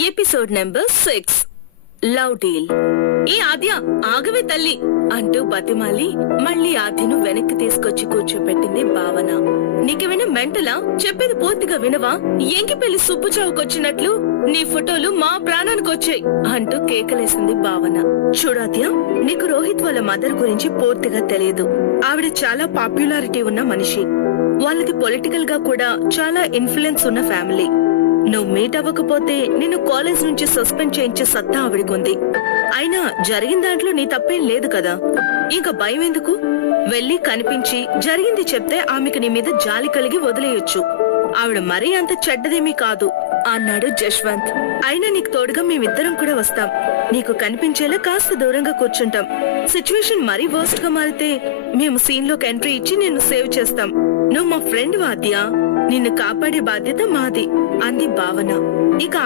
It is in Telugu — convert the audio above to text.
Episode number 6 love deal. ఏ ఆద్య ఆగవే తల్లి అంటూ బతిమాలి మళ్ళీ ఆద్యను వెనక్కి తీసుకొచ్చి కూర్చోపెట్టింది భావన. నీకేమైనా మెంటలా? చెప్పేది పూర్తిగా వినవా? ఎంకి పెళ్లి సుప్పు చావుకొచ్చినట్లు నీ ఫోటోలు మా ప్రాణానికొచ్చాయి అంటూ కేకలేసింది భావన. చూడాద్య, నీకు రోహిత్ వాళ్ళ మదర్ గురించి పూర్తిగా తెలియదు. ఆవిడ చాలా పాపులారిటీ ఉన్న మనిషి. వాళ్ళది పొలిటికల్ గా కూడా చాలా ఇన్ఫ్లుయెన్స్ ఉన్న ఫ్యామిలీ. నువ్వు మీట్ అవ్వకపోతే నిన్ను కాలేజ్ నుంచి సస్పెండ్ చేయించే సత్తా ఆవిడకుంది. అయినా జరిగిన దాంట్లో నీ తప్పేం లేదు కదా, ఇంకా భయం ఎందుకు? వెళ్లి కనిపించి జరిగింది చెప్తే ఆమెకు నీ మీద జాలి కలిగి వదిలేయొచ్చు. ఆవిడ మరీ అంత చెడ్డదేమీ కాదు అన్నాడు జశ్వంత్. అయినా నీకు తోడుగా మేమిద్దరం కూడా వస్తాం. నీకు కనిపించేలా కాస్త దూరంగా కూర్చుంటాం. సిచ్యువేషన్ మరీ వర్స్ట్ గా మారితే మేము సీన్ లోకి ఎంట్రీ ఇచ్చి నిన్ను సేవ్ చేస్తాం. నువ్వు మా ఫ్రెండ్ వాద్య, నిన్ను కాపాడే బాధ్యత మాది అంది భావన. ఇక